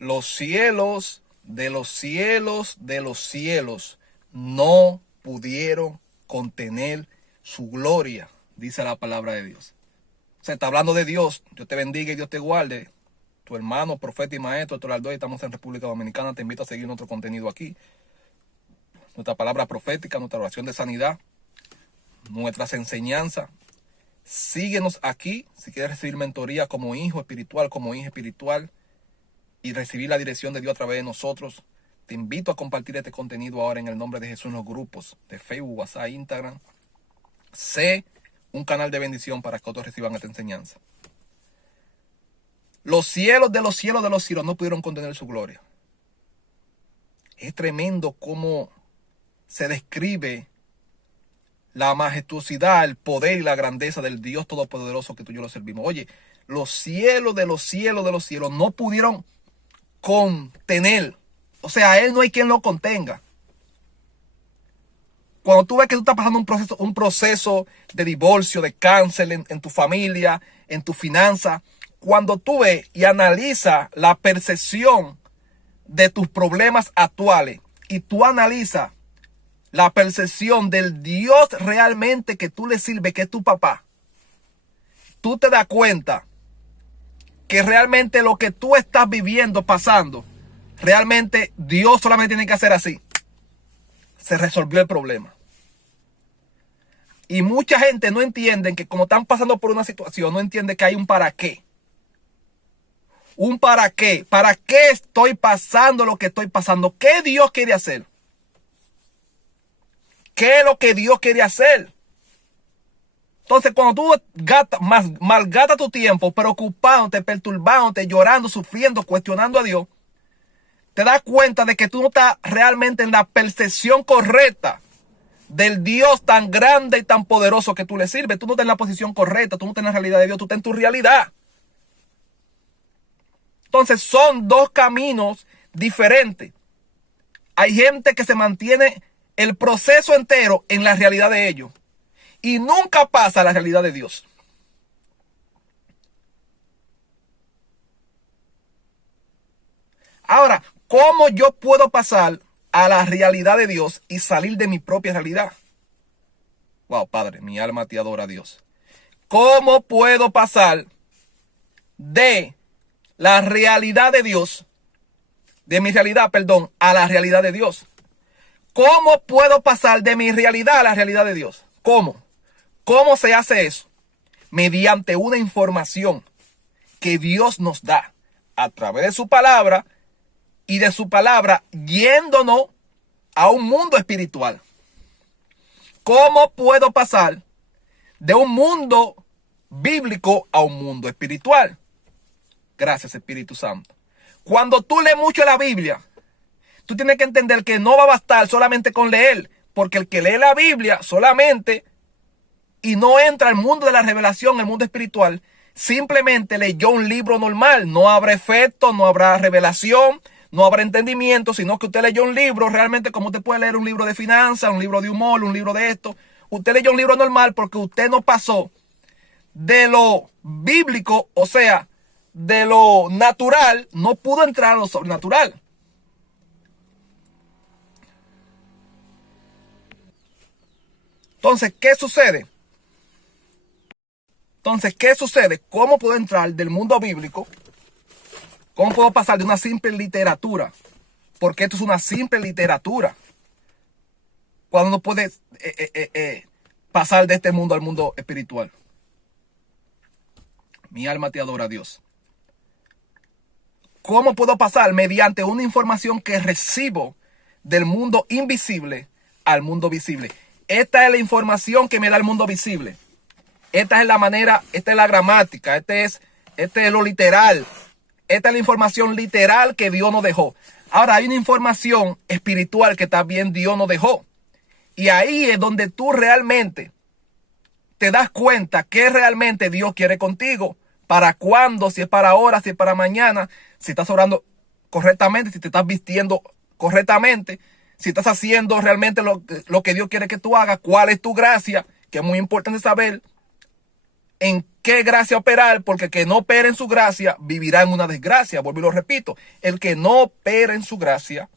Los cielos de los cielos de los cielos no pudieron contener su gloria, dice la palabra de Dios. O sea, está hablando de Dios. Dios te bendiga y Dios te guarde. Tu hermano, profeta y maestro, Héctor Ardoy, estamos en República Dominicana. Te invito a seguir nuestro contenido aquí. Nuestra palabra profética, nuestra oración de sanidad, nuestras enseñanzas. Síguenos aquí si quieres recibir mentoría como hijo espiritual, como hija espiritual, y recibir la dirección de Dios a través de nosotros. Te invito a compartir este contenido ahora en el nombre de Jesús en los grupos de Facebook, WhatsApp, Instagram. Sé un canal de bendición para que otros reciban esta enseñanza. Los cielos de los cielos de los cielos no pudieron contener su gloria. Es tremendo cómo se describe la majestuosidad, el poder y la grandeza del Dios Todopoderoso que tú y yo lo servimos. Oye, los cielos de los cielos de los cielos no pudieron contener. O sea, a Él no hay quien lo contenga. Cuando tú ves que tú estás pasando un proceso de divorcio, de cáncer en tu familia, en tu finanza, cuando tú ves y analizas la percepción de tus problemas actuales y tú analizas la percepción del Dios realmente que tú le sirves, que es tu papá, tú te das cuenta que realmente lo que tú estás viviendo, pasando, realmente Dios solamente tiene que hacer así. Se resolvió el problema. Y mucha gente no entiende que como están pasando por una situación, no entiende que hay un para qué. Un para qué. ¿Para qué estoy pasando lo que estoy pasando? ¿Qué Dios quiere hacer? ¿Qué es lo que Dios quiere hacer? Entonces, cuando tú malgastas tu tiempo preocupándote, perturbándote, llorando, sufriendo, cuestionando a Dios, te das cuenta de que tú no estás realmente en la percepción correcta del Dios tan grande y tan poderoso que tú le sirves. Tú no estás en la posición correcta, tú no estás en la realidad de Dios, tú estás en tu realidad. Entonces, son dos caminos diferentes. Hay gente que se mantiene el proceso entero en la realidad de ellos y nunca pasa a la realidad de Dios. Ahora, ¿cómo yo puedo pasar a la realidad de Dios y salir de mi propia realidad? Wow, Padre, mi alma te adora a Dios. ¿Cómo puedo pasar de la realidad de Dios, de mi realidad, perdón, a la realidad de Dios? ¿Cómo puedo pasar de mi realidad a la realidad de Dios? ¿Cómo? ¿Cómo se hace eso? Mediante una información que Dios nos da a través de su palabra y de su palabra yéndonos a un mundo espiritual. ¿Cómo puedo pasar de un mundo bíblico a un mundo espiritual? Gracias, Espíritu Santo. Cuando tú lees mucho la Biblia, tú tienes que entender que no va a bastar solamente con leer, porque el que lee la Biblia solamente y no entra al mundo de la revelación, el mundo espiritual, simplemente leyó un libro normal. No habrá efecto, no habrá revelación, no habrá entendimiento, sino que usted leyó un libro realmente como usted puede leer un libro de finanzas, un libro de humor, un libro de esto. Usted leyó un libro normal porque usted no pasó de lo bíblico, o sea, de lo natural, no pudo entrar a lo sobrenatural. Entonces, ¿qué sucede? ¿Cómo puedo entrar del mundo bíblico? ¿Cómo puedo pasar de una simple literatura? Porque esto es una simple literatura. Cuando no puedes pasar de este mundo al mundo espiritual. Mi alma te adora, Dios. ¿Cómo puedo pasar? Mediante una información que recibo del mundo invisible al mundo visible. Esta es la información que me da el mundo visible. Esta es la manera, esta es la gramática, este es lo literal. Esta es la información literal que Dios nos dejó. Ahora hay una información espiritual que también Dios nos dejó. Y ahí es donde tú realmente te das cuenta que realmente Dios quiere contigo. ¿Para cuándo? Si es para ahora, si es para mañana. Si estás orando correctamente, si te estás vistiendo correctamente. Si estás haciendo realmente lo que Dios quiere que tú hagas. ¿Cuál es tu gracia? Que es muy importante saber en ¿Qué gracia operar? Porque el que no opera en su gracia vivirá en una desgracia. Vuelvo y lo repito. El que no opera en su gracia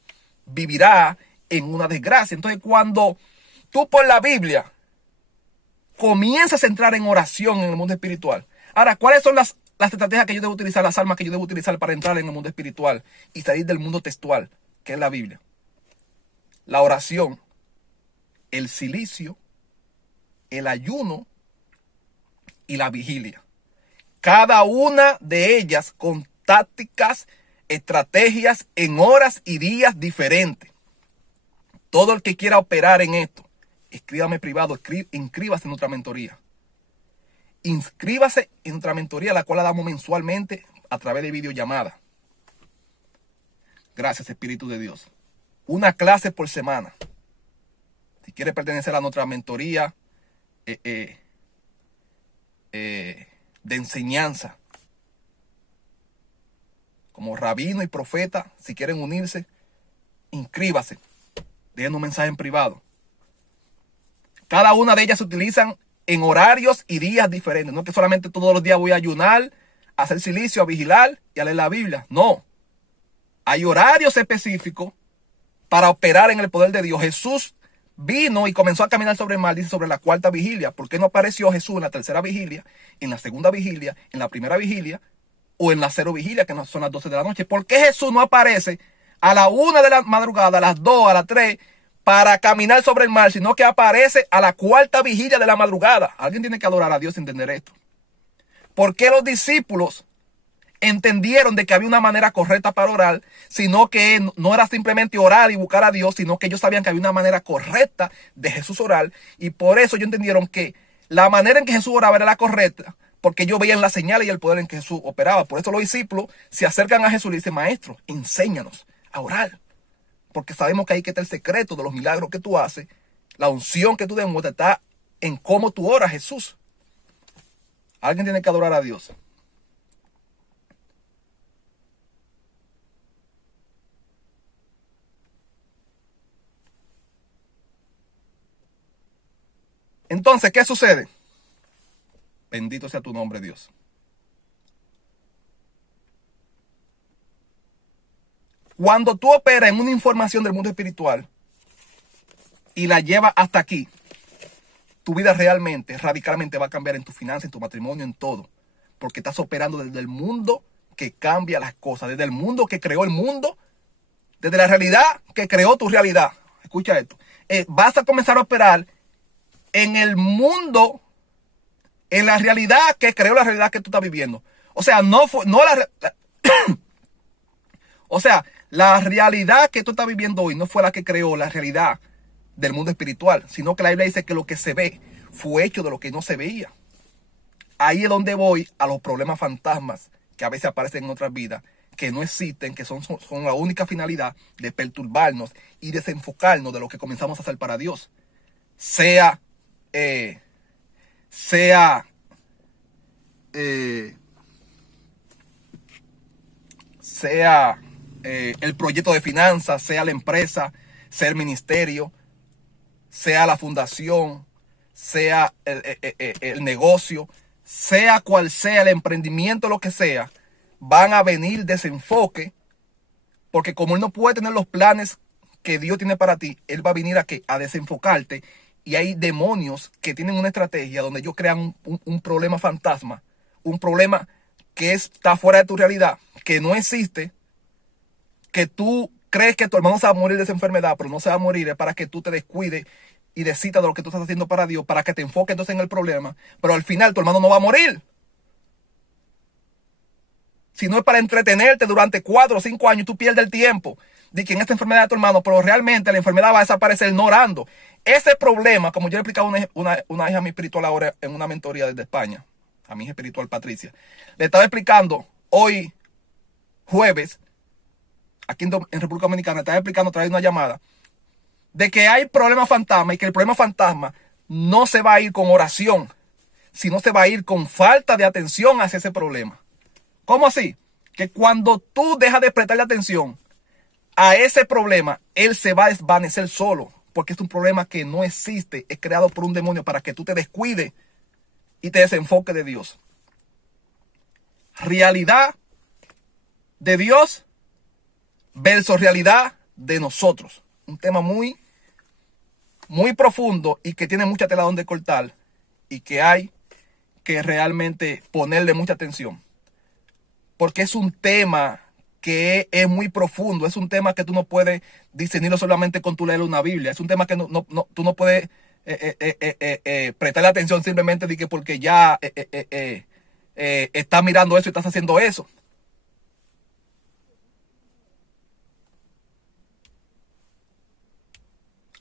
vivirá en una desgracia. Entonces, cuando tú por la Biblia comienzas a entrar en oración en el mundo espiritual. Ahora, ¿cuáles son las estrategias que yo debo utilizar, las armas que yo debo utilizar para entrar en el mundo espiritual y salir del mundo textual, que es la Biblia? La oración, el silicio, el ayuno y la vigilia. Cada una de ellas con tácticas, estrategias en horas y días diferentes. Todo el que quiera operar en esto, escríbame privado, inscríbase en nuestra mentoría. Inscríbase en nuestra mentoría, la cual la damos mensualmente a través de videollamada. Gracias, Espíritu de Dios. Una clase por semana. Si quieres pertenecer a nuestra mentoría de enseñanza, como rabino y profeta, si quieren unirse, inscríbase. Dejen un mensaje en privado. Cada una de ellas se utilizan en horarios y días diferentes. No es que solamente todos los días voy a ayunar, a hacer silicio, a vigilar y a leer la Biblia. No. Hay horarios específicos para operar en el poder de Dios. Jesús vino y comenzó a caminar sobre el mar, dice, sobre la cuarta vigilia. ¿Por qué no apareció Jesús en la tercera vigilia, en la segunda vigilia, en la primera vigilia o en la 0 vigilia, que no son las 12 de la noche? ¿Por qué Jesús no aparece a la 1 de la madrugada, a las 2, a las 3, para caminar sobre el mar, sino que aparece a la cuarta vigilia de la madrugada? Alguien tiene que adorar a Dios y entender esto. ¿Por qué los discípulos entendieron de que había una manera correcta para orar, sino que no era simplemente orar y buscar a Dios, sino que ellos sabían que había una manera correcta de Jesús orar? Y por eso ellos entendieron que la manera en que Jesús oraba era la correcta, porque ellos veían las señales y el poder en que Jesús operaba. Por eso los discípulos se acercan a Jesús y le dicen: Maestro, enséñanos a orar, porque sabemos que ahí que está el secreto de los milagros que tú haces. La unción que tú demuestras está en cómo tú oras, Jesús. Alguien tiene que adorar a Dios. Entonces, ¿qué sucede? Bendito sea tu nombre, Dios. Cuando tú operas en una información del mundo espiritual y la llevas hasta aquí, tu vida realmente, radicalmente va a cambiar en tu finanza, en tu matrimonio, en todo. Porque estás operando desde el mundo que cambia las cosas, desde el mundo que creó el mundo, desde la realidad que creó tu realidad. Escucha esto. Vas a comenzar a operar en el mundo, en la realidad que creó la realidad que tú estás viviendo. O sea, la realidad que tú estás viviendo hoy no fue la que creó la realidad del mundo espiritual, sino que la Biblia dice que lo que se ve fue hecho de lo que no se veía. Ahí es donde voy a los problemas fantasmas que a veces aparecen en otras vidas, que no existen, que son la única finalidad de perturbarnos y desenfocarnos de lo que comenzamos a hacer para Dios. Sea el proyecto de finanzas, sea la empresa, sea el ministerio, sea la fundación, sea el negocio, sea cual sea el emprendimiento, lo que sea, van a venir desenfoque, porque como él no puede tener los planes que Dios tiene para ti, él va a venir a desenfocarte. Y hay demonios que tienen una estrategia donde ellos crean un problema fantasma, un problema que está fuera de tu realidad, que no existe, que tú crees que tu hermano se va a morir de esa enfermedad, pero no se va a morir. Es para que tú te descuides y desistas de lo que tú estás haciendo para Dios, para que te enfoques entonces en el problema, pero al final tu hermano no va a morir. Si no es para entretenerte durante 4 o 5 años, tú pierdes el tiempo de que en esta enfermedad de tu hermano, pero realmente la enfermedad va a desaparecer no orando. Ese problema, como yo le explicaba a una hija mi espiritual ahora en una mentoría desde España, a mi hija espiritual Patricia, le estaba explicando hoy jueves, aquí en República Dominicana, le estaba explicando a través de una llamada, de que hay problemas fantasma y que el problema fantasma no se va a ir con oración, sino se va a ir con falta de atención hacia ese problema. ¿Cómo así? Que cuando tú dejas de prestarle atención a ese problema, él se va a desvanecer solo, porque es un problema que no existe, es creado por un demonio para que tú te descuides y te desenfoques de Dios. realidad de Dios versus realidad de nosotros. Un tema muy, muy profundo y que tiene mucha tela donde cortar y que hay que realmente ponerle mucha atención. Porque es un tema que es muy profundo, es un tema que tú no puedes discernirlo solamente con tu leer una Biblia, es un tema que tú no puedes prestarle atención simplemente de que porque ya estás mirando eso y estás haciendo eso.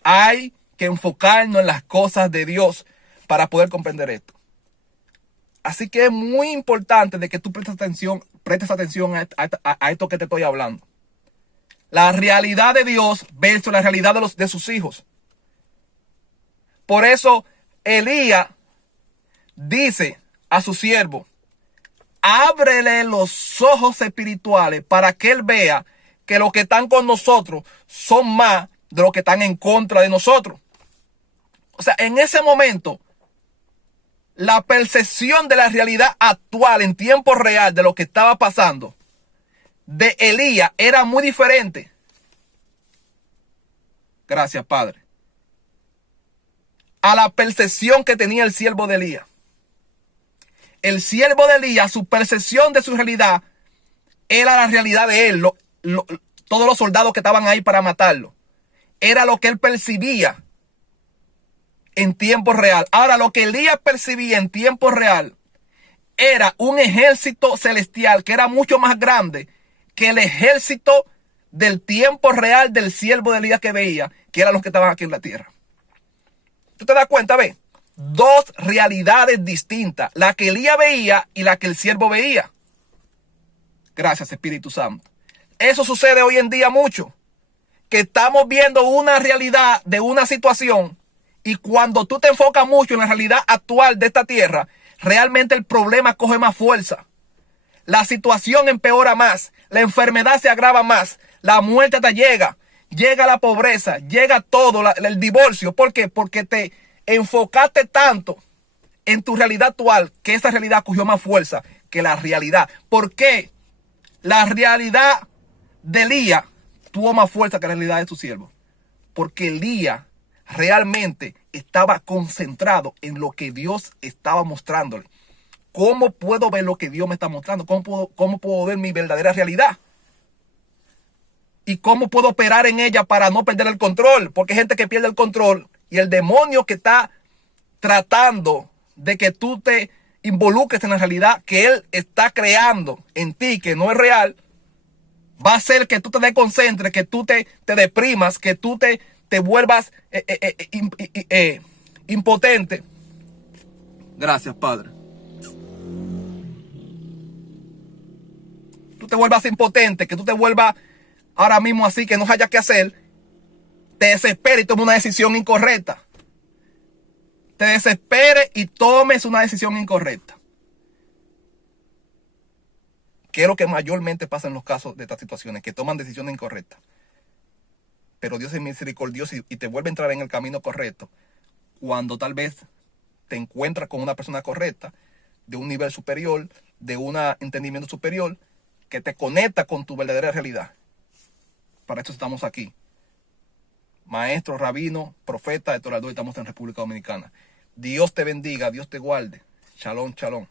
Hay que enfocarnos en las cosas de Dios para poder comprender esto. Así que es muy importante de que tú prestes atención a esto que te estoy hablando. La realidad de Dios versus la realidad de sus hijos. Por eso Elías dice a su siervo, ábrele los ojos espirituales para que él vea que los que están con nosotros son más de los que están en contra de nosotros. O sea, en ese momento, la percepción de la realidad actual en tiempo real de lo que estaba pasando de Elías era muy diferente. Gracias, Padre. A la percepción que tenía el siervo de Elías. El siervo de Elías, su percepción de su realidad era la realidad de él, todos los soldados que estaban ahí para matarlo. Era lo que él percibía en tiempo real. Ahora, lo que Elías percibía en tiempo real era un ejército celestial que era mucho más grande que el ejército del tiempo real del siervo de Elías que veía, que eran los que estaban aquí en la tierra. ¿Tú te das cuenta? Ve, dos realidades distintas, la que Elías veía y la que el siervo veía. Gracias, Espíritu Santo. Eso sucede hoy en día mucho, que estamos viendo una realidad de una situación y cuando tú te enfocas mucho en la realidad actual de esta tierra, realmente el problema coge más fuerza. La situación empeora más, la enfermedad se agrava más, la muerte te llega la pobreza, llega todo, el divorcio. ¿Por qué? Porque te enfocaste tanto en tu realidad actual que esa realidad cogió más fuerza que la realidad. ¿Por qué? La realidad de Elías tuvo más fuerza que la realidad de su siervo. Porque Elías realmente estaba concentrado en lo que Dios estaba mostrándole. ¿Cómo puedo ver lo que Dios me está mostrando? ¿Cómo puedo ver mi verdadera realidad? ¿Y cómo puedo operar en ella para no perder el control? Porque hay gente que pierde el control y el demonio que está tratando de que tú te involucres en la realidad que él está creando en ti, que no es real, va a hacer que tú te desconcentres, que tú te deprimas, que tú te vuelvas impotente. Gracias, Padre. Tú te vuelvas impotente, que tú te vuelvas ahora mismo así, que no haya que hacer, te desesperes y tomes una decisión incorrecta. Te desesperes y tomes una decisión incorrecta. ¿Qué es lo que mayormente pasa en los casos de estas situaciones? Que toman decisiones incorrectas. Pero Dios es misericordioso y te vuelve a entrar en el camino correcto cuando tal vez te encuentras con una persona correcta, de un nivel superior, de un entendimiento superior, que te conecta con tu verdadera realidad. Para esto estamos aquí. Maestro, rabino, profeta de Torador, estamos en República Dominicana. Dios te bendiga, Dios te guarde. Shalom, shalom.